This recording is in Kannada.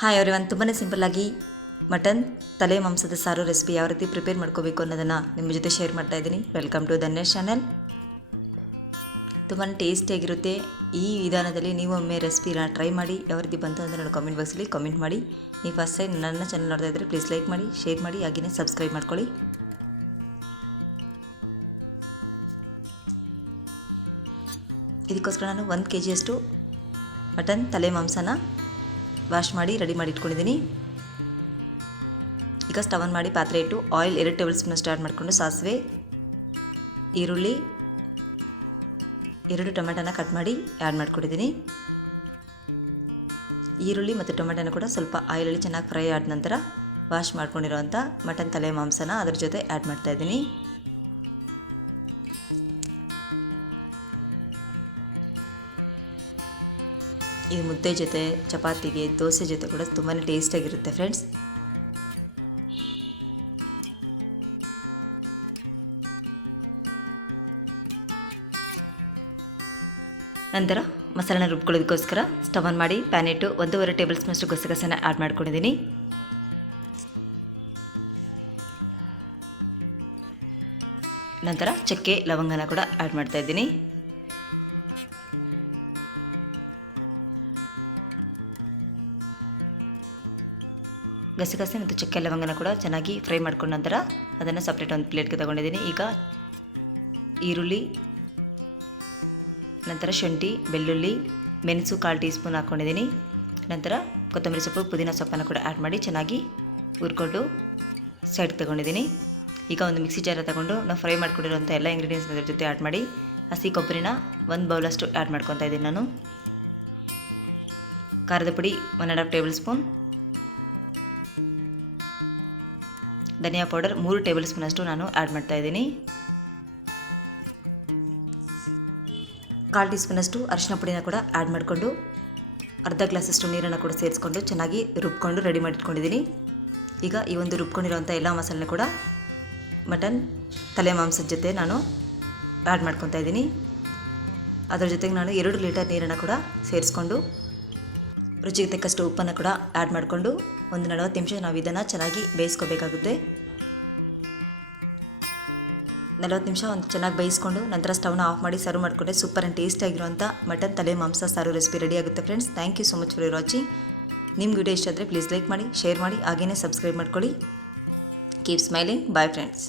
ಹಾಯ್ ಎವ್ರಿವನ್, ತುಂಬಾ ಸಿಂಪಲ್ಲಾಗಿ ಮಟನ್ ತಲೆ ಮಾಂಸದ ಸಾರು ರೆಸಿಪಿ ಯಾವ ರೀತಿ ಪ್ರಿಪೇರ್ ಮಾಡ್ಕೋಬೇಕು ಅನ್ನೋದನ್ನು ನಿಮ್ಮ ಜೊತೆ ಶೇರ್ ಮಾಡ್ತಾ ಇದ್ದೀನಿ. Welcome to Dhanyesh channel. ತುಂಬಾ ಟೇಸ್ಟಿಯಾಗಿರುತ್ತೆ. ಈ ವಿಧಾನದಲ್ಲಿ ನೀವು ಒಮ್ಮೆ ರೆಸಿಪಿನ ಟ್ರೈ ಮಾಡಿ. ಯಾವ ರೀತಿ ಬಂತು ಅಂತ ನಾನು ಕಾಮೆಂಟ್ ಬಾಕ್ಸಲ್ಲಿ ಕಾಮೆಂಟ್ ಮಾಡಿ. ನೀವು ಫಸ್ಟ್ ಟೈಮ್ ನನ್ನ ಚಾನಲ್ ನೋಡ್ತಾ ಇದ್ದರೆ ಪ್ಲೀಸ್ ಲೈಕ್ ಮಾಡಿ, ಶೇರ್ ಮಾಡಿ, ಹಾಗೆಯೇ ಸಬ್ಸ್ಕ್ರೈಬ್ ಮಾಡ್ಕೊಳ್ಳಿ. ಇದಕ್ಕೋಸ್ಕರ ನಾನು 1 kg ಮಟನ್ ತಲೆ ಮಾಂಸನ ವಾಶ್ ಮಾಡಿ ರೆಡಿ ಮಾಡಿ ಇಟ್ಕೊಂಡಿದ್ದೀನಿ. ಈಗ ಸ್ಟವ್ ಆನ್ ಮಾಡಿ ಪಾತ್ರೆ ಇಟ್ಟು ಆಯಿಲ್ 2 ಟೇಬಲ್ ಸ್ಪೂನ್ ಸ್ಟಾರ್ಟ್ ಮಾಡಿಕೊಂಡು ಸಾಸಿವೆ, ಈರುಳ್ಳಿ, 2 ಟೊಮೆಟೊನ ಕಟ್ ಮಾಡಿ ಆ್ಯಡ್ ಮಾಡ್ಕೊಂಡಿದ್ದೀನಿ. ಈರುಳ್ಳಿ ಮತ್ತು ಟೊಮೆಟೊನ ಕೂಡ ಸ್ವಲ್ಪ ಆಯಿಲಲ್ಲಿ ಚೆನ್ನಾಗಿ ಫ್ರೈ ಆದ ನಂತರ ವಾಶ್ ಮಾಡ್ಕೊಂಡಿರೋವಂಥ ಮಟನ್ ತಲೆ ಮಾಂಸನ ಅದ್ರ ಜೊತೆ ಆ್ಯಡ್ ಮಾಡ್ತಾಯಿದ್ದೀನಿ. ಇದು ಮುದ್ದೆ ಜೊತೆ, ಚಪಾತಿಗೆ, ದೋಸೆ ಜೊತೆ ಕೂಡ ತುಂಬಾ ಟೇಸ್ಟಿಯಾಗಿರುತ್ತೆ ಫ್ರೆಂಡ್ಸ್. ನಂತರ ಮಸಾಲೆನ ರುಬ್ಕೊಳ್ಳೋದಕ್ಕೋಸ್ಕರ ಸ್ಟವ್ ಆನ್ ಮಾಡಿ ಪ್ಯಾನ್ ಇಟ್ಟು 1.5 ಟೇಬಲ್ ಸ್ಪೂನಷ್ಟು ಗಸಗಸೆನ ಆ್ಯಡ್ ಮಾಡ್ಕೊಂಡಿದ್ದೀನಿ. ನಂತರ ಚಕ್ಕೆ, ಲವಂಗನ ಕೂಡ ಆ್ಯಡ್ ಮಾಡ್ತಾಯಿದ್ದೀನಿ. ಗಸಗಸೆ ಮತ್ತು ಚಕ್ಕೆ ಲವಂಗನ ಕೂಡ ಚೆನ್ನಾಗಿ ಫ್ರೈ ಮಾಡ್ಕೊಂಡ ನಂತರ ಅದನ್ನು ಸಪ್ರೇಟ್ ಒಂದು ಪ್ಲೇಟ್ಗೆ ತೊಗೊಂಡಿದ್ದೀನಿ. ಈಗ ಈರುಳ್ಳಿ, ನಂತರ ಶುಂಠಿ, ಬೆಳ್ಳುಳ್ಳಿ, ಮೆಣಸು 1/4 ಟೀ ಸ್ಪೂನ್ ಹಾಕ್ಕೊಂಡಿದ್ದೀನಿ. ನಂತರ ಕೊತ್ತಂಬರಿ ಸೊಪ್ಪು, ಪುದೀನ ಸೊಪ್ಪನ್ನು ಕೂಡ ಆ್ಯಡ್ ಮಾಡಿ ಚೆನ್ನಾಗಿ ಹುರ್ಕೊಂಡು ಸೈಡ್ ತೊಗೊಂಡಿದ್ದೀನಿ. ಈಗ ಒಂದು ಮಿಕ್ಸಿ ಜಾರ ತಗೊಂಡು ನಾವು ಫ್ರೈ ಮಾಡ್ಕೊಂಡಿರೋಂಥ ಎಲ್ಲ ಇಂಗ್ರೀಡಿಯೆಂಟ್ಸ್ ಅದ್ರ ಜೊತೆ ಆ್ಯಡ್ ಮಾಡಿ ಹಸಿ ಕೊಬ್ಬರಿನ 1 ಬೌಲಷ್ಟು ಆ್ಯಡ್ ಮಾಡ್ಕೊತಾ ಇದ್ದೀನಿ ನಾನು. ಖಾರದ ಪುಡಿ 1.5 ಟೇಬಲ್ ಸ್ಪೂನ್, ಧನಿಯಾ ಪೌಡರ್ 3 ಟೇಬಲ್ ಸ್ಪೂನಷ್ಟು ನಾನು ಆ್ಯಡ್ ಮಾಡ್ತಾಯಿದ್ದೀನಿ. 1/4 ಟೀ ಸ್ಪೂನಷ್ಟು ಅರಿಶಿನ ಪುಡಿನ ಕೂಡ ಆ್ಯಡ್ ಮಾಡಿಕೊಂಡು ಅರ್ಧ ಗ್ಲಾಸಷ್ಟು ನೀರನ್ನು ಕೂಡ ಸೇರಿಸ್ಕೊಂಡು ಚೆನ್ನಾಗಿ ರುಬ್ಕೊಂಡು ರೆಡಿ ಮಾಡಿಟ್ಕೊಂಡಿದ್ದೀನಿ. ಈಗ ಈ ಒಂದು ರುಬ್ಕೊಂಡಿರೋಂಥ ಎಲ್ಲ ಮಸಾಲೆನ ಕೂಡ ಮಟನ್ ತಲೆ ಮಾಂಸದ ಜೊತೆ ನಾನು ಆ್ಯಡ್ ಮಾಡ್ಕೊತಾ ಇದ್ದೀನಿ. ಅದರ ಜೊತೆಗೆ ನಾನು 2 ಲೀಟರ್ ನೀರನ್ನು ಕೂಡ ಸೇರಿಸ್ಕೊಂಡು ರುಚಿಗೆ ತಕ್ಕಷ್ಟು ಉಪ್ಪನ್ನು ಕೂಡ ಆ್ಯಡ್ ಮಾಡಿಕೊಂಡು ಒಂದು 40 ನಿಮಿಷ ನಾವು ಇದನ್ನು ಚೆನ್ನಾಗಿ ಬೇಯಿಸ್ಕೋಬೇಕಾಗುತ್ತೆ. 40 ನಿಮಿಷ ಒಂದು ಚೆನ್ನಾಗಿ ಬೇಯಿಸ್ಕೊಂಡು ನಂತರ ಸ್ಟವ್ನ ಆಫ್ ಮಾಡಿ ಸರ್ವ್ ಮಾಡಿಕೊಂಡ್ರೆ ಸೂಪರ್ ಆ್ಯಂಡ್ ಟೇಸ್ಟಿಯಾಗಿರುವಂಥ ಮಟನ್ ತಲೆ ಮಾಂಸ ಸಾರು ರೆಸಿಪಿ ರೆಡಿ ಆಗುತ್ತೆ friends. Thank you so much for watching. ನಿಮ್ಗೆ ವಿಡಿಯೋ ಇಷ್ಟ ಆದರೆ ಪ್ಲೀಸ್ ಲೈಕ್ ಮಾಡಿ, ಶೇರ್ ಮಾಡಿ, ಹಾಗೆಯೇ ಸಬ್ಸ್ಕ್ರೈಬ್ ಮಾಡ್ಕೊಳ್ಳಿ. Keep smiling. Bye friends.